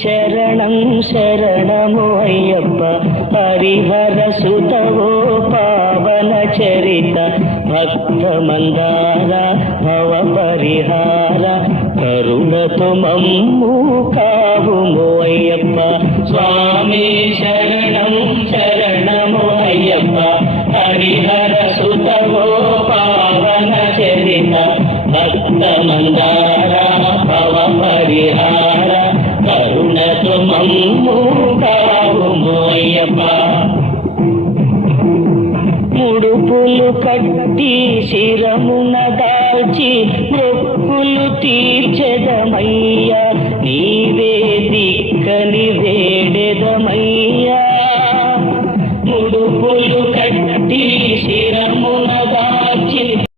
శరణం శరణము అయ్యప్ప హరిహర సుతవో పావన చరిత భక్త మందార భవ పరిహార కరుణతో మమ్ము కావుము అయ్యప్ప స్వామి శరణం శరణము అయ్యప్ప హరిహర సుతవో పావన చరిత భక్త మందార భవ పరిహార కరుణతో మమ్ము కావుము అయ్యప్ప ముడుపులు కట్టి శిరమున దాల్చి మొక్కులు తీర్చెదమయ్యా నీవే దిక్కనివే